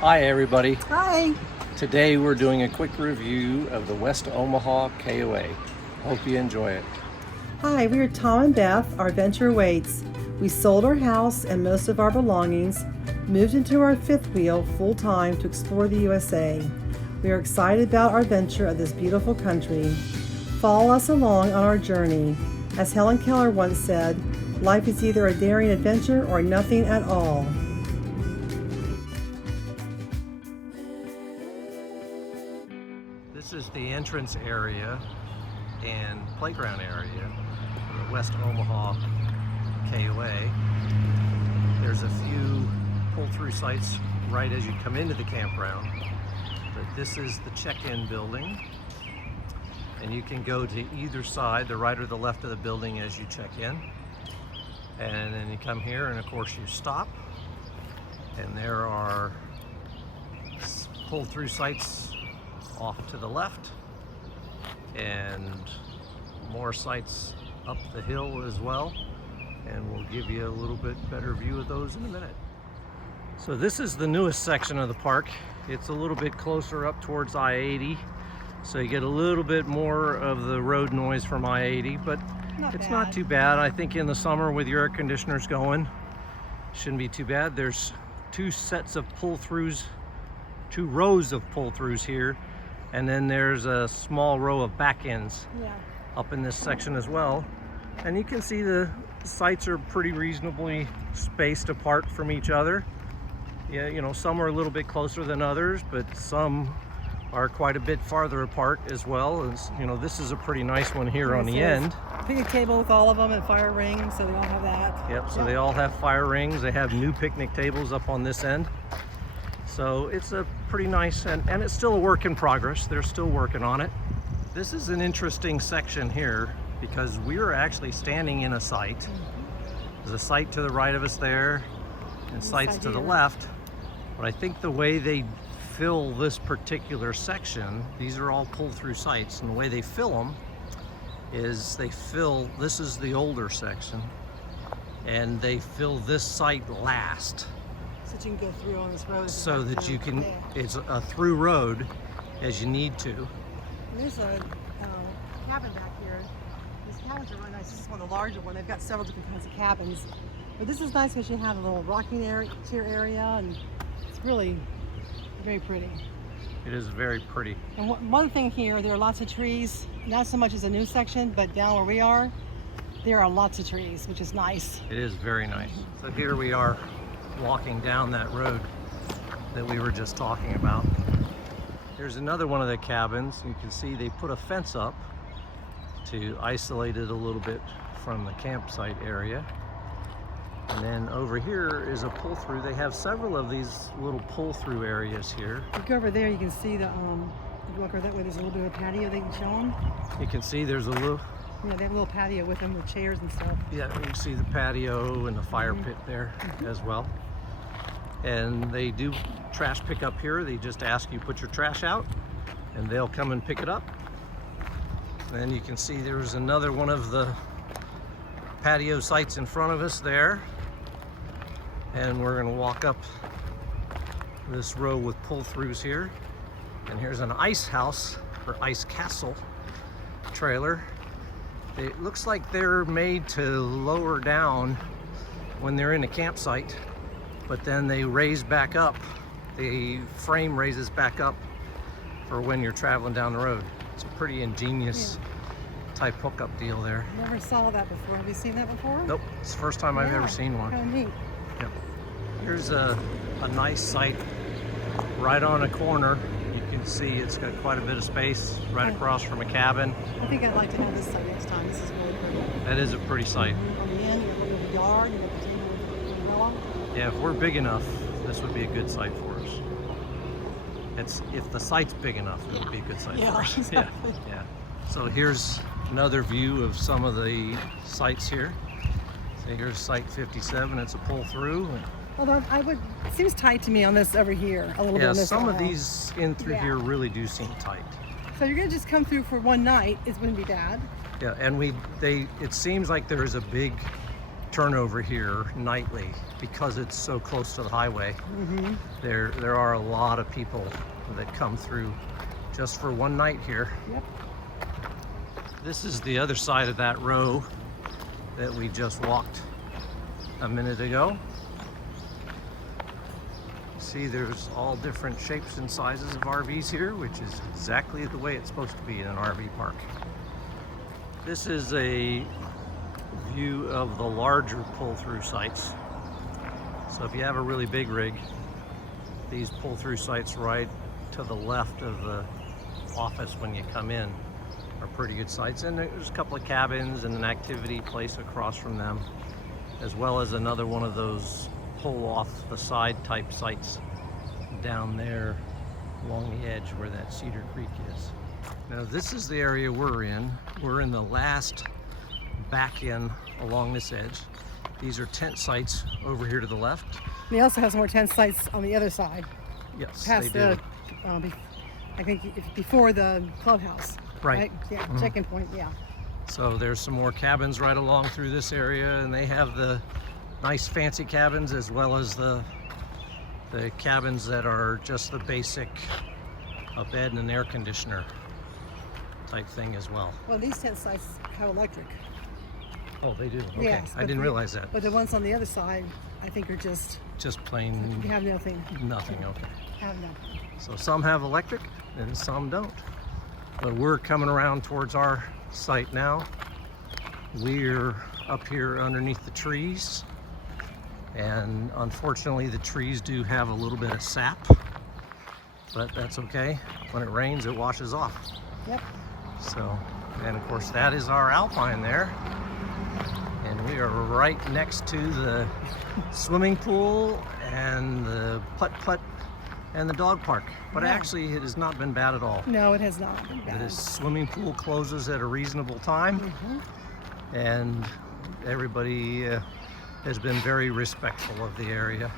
Hi everybody. Hi. Today we're doing a quick review of the West Omaha KOA. Hope you enjoy it. Hi, we are Tom and Beth. Our venture waits. We sold our house and most of our belongings, moved into our fifth wheel full time to explore the USA. We are excited about our venture of this beautiful country. Follow us along on our journey. As Helen Keller once said, life is either a daring adventure or nothing at all. This is the entrance area and playground area for the West Omaha KOA. There's a few pull-through sites right as you come into the campground, but this is the check-in building, and you can go to either side, the right or the left of the building as you check in, and then you come here and of course you stop, and there are pull-through sites off to the left and more sites up the hill as well, and we'll give you a little bit better view of those in a minute. So this is the newest section of the park. It's a little bit closer up towards I-80, so you get a little bit more of the road noise from I-80, but it's not too bad. I think in the summer with your air conditioners going, shouldn't be too bad. There's two sets of pull-throughs, two rows of pull-throughs here, and then there's a small row of back ends up in this section as well. And you can see the sites are pretty reasonably spaced apart from each other. Yeah, you know, some are a little bit closer than others, but some are quite a bit farther apart as well. As you know, this is a pretty nice one here on the end. Picnic table with all of them and fire rings, so they all have that. Yep, so they all have fire rings. They have new picnic tables up on this end. So it's a pretty nice, and it's still a work in progress. They're still working on it. This is an interesting section here because we are actually standing in a site. There's a site to the right of us there and sites to the left. But I think the way they fill this particular section, these are all pull-through sites, and the way they fill them is this is the older section, and they fill this site last. So that you can go through on this road. So that you can, it's a through road as you need to. And there's a cabin back here. These cabins are really nice. This is one of the larger ones. They've got several different kinds of cabins. But this is nice because you have a little rocking chair area, and it's really very pretty. It is very pretty. And one thing here, there are lots of trees. Not so much as a new section, but down where we are, there are lots of trees, which is nice. It is very nice. So here we are walking down that road that we were just talking about. Here's another one of the cabins. You can see they put a fence up to isolate it a little bit from the campsite area. And then over here is a pull-through. They have several of these little pull-through areas here. If you go over there, you can see the, if you walk over that way, there's a little bit of a patio they can show them. You can see there's a little... Yeah, they have a little patio with them with chairs and stuff. Yeah, you can see the patio and the fire pit there as well. And they do trash pickup here. They just ask you put your trash out and they'll come and pick it up. And then you can see there's another one of the patio sites in front of us there. And we're gonna walk up this row with pull-throughs here. And here's an ice house or ice castle trailer. It looks like they're made to lower down when they're in a campsite, but then they raise back up. The frame raises back up for when you're traveling down the road. It's a pretty ingenious type hookup deal there. Never saw that before. Have you seen that before? Nope, it's the first time I've ever seen one. Kind of neat. Yep. Here's a nice site right on a corner. You can see it's got quite a bit of space right across from a cabin. I think I'd like to have this site next time. This is really pretty. That is a pretty site. On the end, you have a little yard, you have a table with an umbrella. Yeah, if we're big enough, this would be a good site for us. If the site's big enough, it would be a good site for us. Exactly. Yeah. So here's another view of some of the sites here. So here's site 57. It's a pull through. Although it seems tight to me on this over here a little bit. Yeah, on this some aisle. of these in through here really do seem tight. So you're gonna just come through for one night. It wouldn't be bad. Yeah, and it seems like there's a big turnover here nightly because it's so close to the highway. There are a lot of people that come through just for one night here. Yep. This is the other side of that row that we just walked a minute ago. See, there's all different shapes and sizes of RVs here, which is exactly the way it's supposed to be in an RV park. This is a view of the larger pull-through sites. So if you have a really big rig, these pull-through sites right to the left of the office when you come in are pretty good sites. And there's a couple of cabins and an activity place across from them, as well as another one of those pull off the side type sites down there along the edge where that Cedar Creek is. Now this is the area we're in. We're in the last back in along this edge. These are tent sites over here to the left. They also have some more tent sites on the other side. Yes, Past they do. I think before the clubhouse. Right. Yeah, check-in point, yeah. So there's some more cabins right along through this area, and they have the nice fancy cabins as well as the cabins that are just the basic, a bed and an air conditioner type thing as well. Well, these tent sites have electric. Oh, they do? Okay. Yes, I didn't realize that. But the ones on the other side, I think are just Plain have nothing. nothing, okay. Have nothing. So some have electric and some don't. But we're coming around towards our site now. We're up here underneath the trees. And unfortunately the trees do have a little bit of sap, but that's okay. When it rains, it washes off. Yep. So, and of course that is our Alpine there. And we are right next to the swimming pool and the putt-putt and the dog park. But Yeah. actually it has not been bad at all. No, it has not been bad. The swimming pool closes at a reasonable time, and everybody has been very respectful of the area.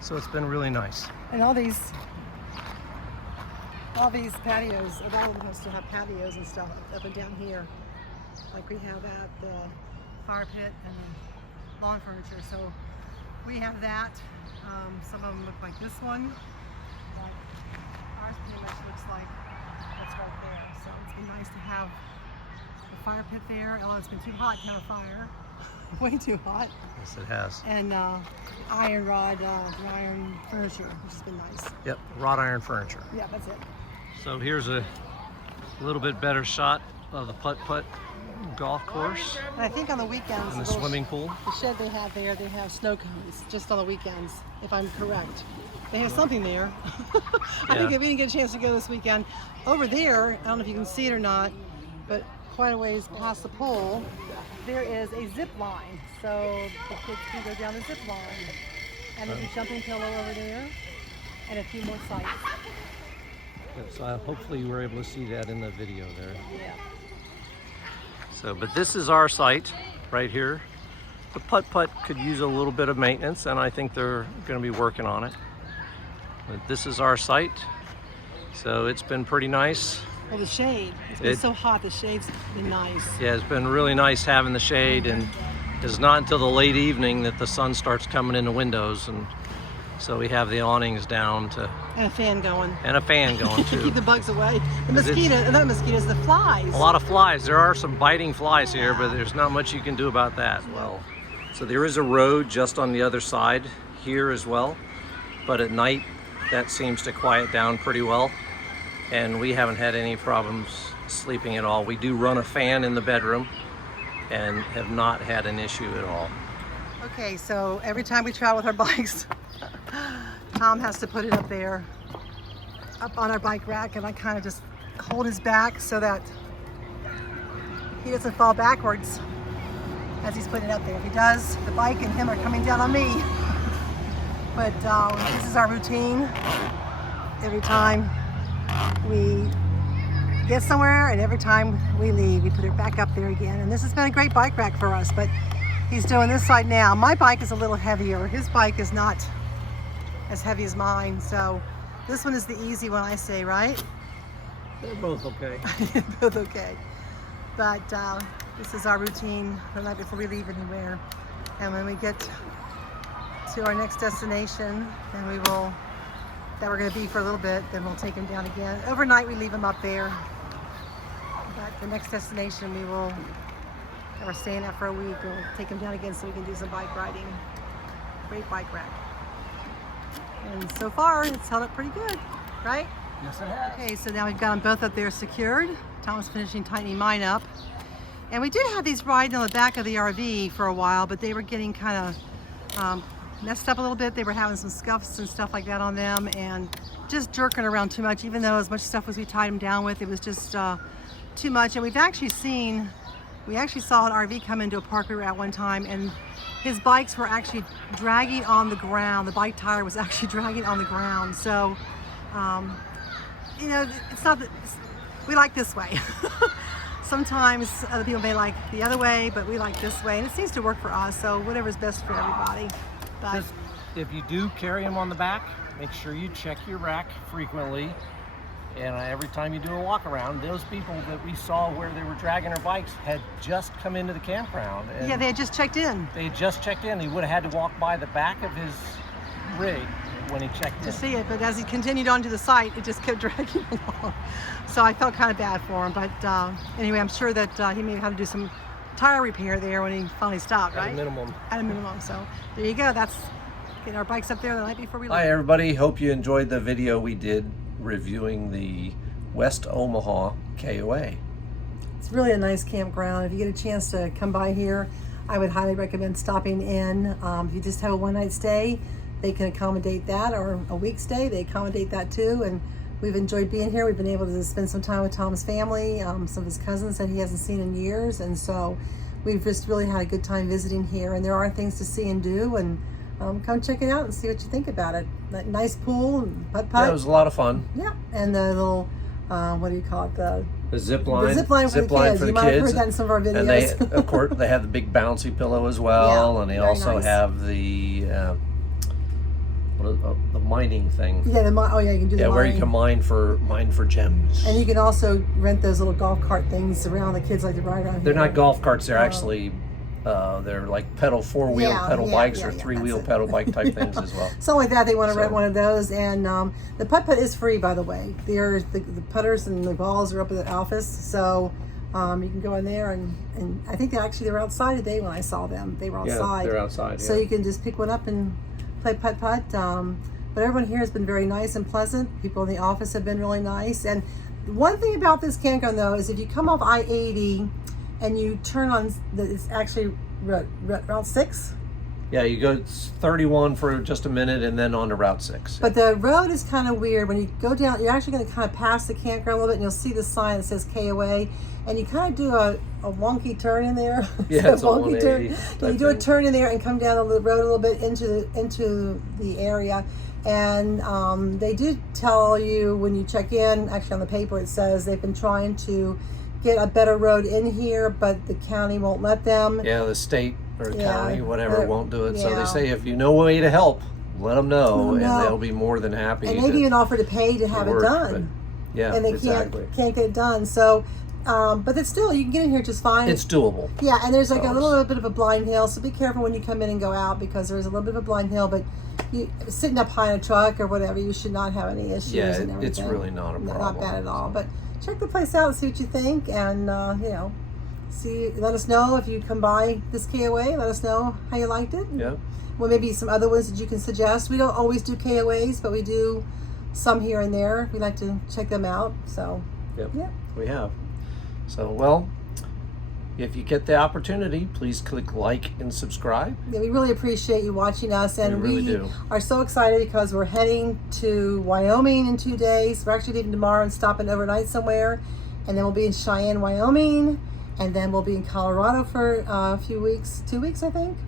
So it's been really nice. And all these patios, a lot of them still have patios and stuff up and down here. Like we have at the fire pit and the lawn furniture. So we have that. Some of them look like this one. But ours pretty much looks like what's right there. So it's been nice to have the fire pit there. Although it's been too hot to have a fire. Way too hot. Yes, it has. And iron rod, iron furniture, which has been nice. Yep, wrought iron furniture. Yeah, that's it. So here's a little bit better shot of the putt-putt golf course And I think on the weekends, and the little swimming pool. the shed they have there, they have snow cones just on the weekends, if I'm correct. They have something there. I think Yeah. if we didn't get a chance to go this weekend, over there, I don't know if you can see it or not, but quite a ways past the pole, there is a zip line. So the kids can go down the zip line. And there's a jumping pillow over there and a few more sites. So hopefully you were able to see that in the video there. Yeah. So, but this is our site right here. The putt-putt could use a little bit of maintenance, and I think they're going to be working on it. But this is our site. So it's been pretty nice. Well, the shade. It's been so hot, the shade's been nice. Yeah, it's been really nice having the shade, and it's not until the late evening that the sun starts coming in the windows, and so we have the awnings down to And a fan going. and a fan going To keep too. the bugs away. The mosquitoes, not mosquitoes, the flies. A lot of flies. There are some biting flies here, but there's not much you can do about that. Well, so there is a road just on the other side here as well, but at night that seems to quiet down pretty well, and we haven't had any problems sleeping at all. We do run a fan in the bedroom and have not had an issue at all. Okay, so every time we travel with our bikes, Tom has to put it up there, up on our bike rack, and I kind of just hold his back so that he doesn't fall backwards as he's putting it up there. If he does, the bike and him are coming down on me. But this is our routine. Every time we get somewhere and every time we leave, we put it back up there again. And this has been a great bike rack for us, but he's doing this side now. My bike is a little heavier. His bike is not as heavy as mine. So this one is the easy one, I say, right? They're both okay. Both okay. But this is our routine the night before we leave anywhere. And when we get to our next destination, then that we're going to be for a little bit, then we'll take them down again. Overnight we leave them up there, but the next destination that we're staying at for a week, we'll take them down again so we can do some bike riding. Great bike ride. And so far it's held up pretty good, right? Yes, it has. Okay, so now we've got them both up there secured. Tom's finishing tightening mine up. And we did have these riding on the back of the RV for a while, but they were getting kind of messed up a little bit. They were having some scuffs and stuff like that on them and just jerking around too much, even though as much stuff as we tied them down with, it was just too much. And we actually saw an RV come into a park we were at one time, and his bikes were actually dragging on the ground. The bike tire was actually dragging on the ground. So, you know, it's not that we like this way. Sometimes other people may like the other way, but we like this way, and it seems to work for us. So whatever's best for everybody. But Just, if you do carry them on the back, make sure you check your rack frequently. And every time you do a walk around, those people that we saw where they were dragging their bikes had just come into the campground. And yeah, they had just checked in. They had just checked in. He would have had to walk by the back of his rig when he checked in. To see it, but as he continued on to the site, it just kept dragging along. So I felt kind of bad for him, but anyway, I'm sure that he may have had to do some tire repair there when he finally stopped, right? At a minimum. At a minimum. So there you go. That's getting our bikes up there the night before we leave. Hi everybody, hope you enjoyed the video we did reviewing the West Omaha KOA. It's really a nice campground. If you get a chance to come by here, I would highly recommend stopping in. If you just have a one-night stay, they can accommodate that, or a week stay, they accommodate that too. And we've enjoyed being here. We've been able to spend some time with Tom's family, some of his cousins that he hasn't seen in years, and so we've just really had a good time visiting here. And there are things to see and do, and come check it out and see what you think about it. That nice pool and putt-putt. Yeah, it was a lot of fun. Yeah, and the little, what do you call it? The zip line. The zip line for the kids. You might have heard that in some of our videos. And they, of course, they have the big bouncy pillow as well, Yeah, and they very also nice. have the mining thing. Yeah, you can do the Yeah, where you mining. can mine for gems. And you can also rent those little golf cart things around. The kids like to ride around They're here. not golf carts. They're actually they're like four-wheel pedal bikes or three-wheel that's it. pedal bike type things as well. Something like that. They want to So- rent one of those. And the putt-putt is free, by the way. The putters and the balls are up at the office. So you can go in there and I think they were outside today when I saw them. They were outside. Yeah, they're outside. So yeah. you can just pick one up and play putt-putt. But everyone here has been very nice and pleasant. People in the office have been really nice. And one thing about this campground, though, is if you come off I-80 and you turn on, it's actually Route 6. Yeah, you go 31 for just a minute and then on to Route 6. But the road is kind of weird. When you go down, you're actually going to kind of pass the campground a little bit, and you'll see the sign that says KOA, and you kind of do a wonky turn in there. Yeah, it's a wonky 180 turn. type You do a thing. turn in there and come down the road a little bit into the area. And they do tell you when you check in, actually on the paper it says they've been trying to get a better road in here, but the county won't let them. Yeah, the state or Yeah, county, whatever, won't do it. So yeah. they say if you know a way to help, let them know, Let 'em and know. they'll be more than happy. And to, maybe even offer to pay to have it work, done. but, yeah, And they exactly. can't get it done. So, but it's still, you can get in here just fine. It's doable. Yeah, and there's like So a little bit of a blind hill, so be careful when you come in and go out because there's a little bit of a blind hill. But you sitting up high in a truck or whatever, you should not have any issues. Yeah, and it's everything. really not a Not problem. bad at all. But check the place out and see what you think, and let us know if you come by this KOA. Let us know how you liked it. Yeah. Well, maybe some other ones that you can suggest. We don't always do KOAs, but we do some here and there. We like to check them out. So, Yep. yeah. We have. So, well, if you get the opportunity, please click like and subscribe. Yeah, we really appreciate you watching us, and We really do. are so excited because we're heading to Wyoming in 2 days. We're actually leaving tomorrow and stopping overnight somewhere, and then we'll be in Cheyenne, Wyoming, and then we'll be in Colorado for a few weeks, 2 weeks, I think.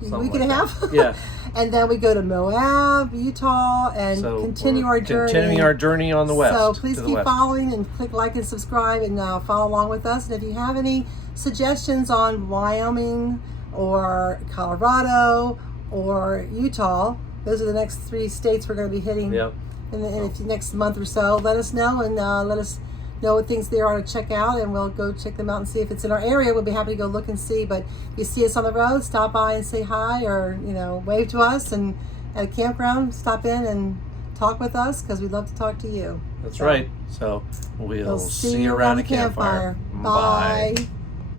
A Something week and a like half. that. Yeah. And then we go to Moab, Utah, and So continue we're our journey. Continuing our journey on the west. So please to the keep west. following and click like and subscribe and follow along with us. And if you have any suggestions on Wyoming or Colorado or Utah, those are the next 3 states we're going to be hitting Yep. in the next month or so. Let us know and let us know what things there are to check out, and we'll go check them out and see if it's in our area. We'll be happy to go look and see. But if you see us on the road, stop by and say hi, or wave to us. And at a campground, stop in and talk with us, because we'd love to talk to you. That's right. So we'll see you around the campfire. Bye.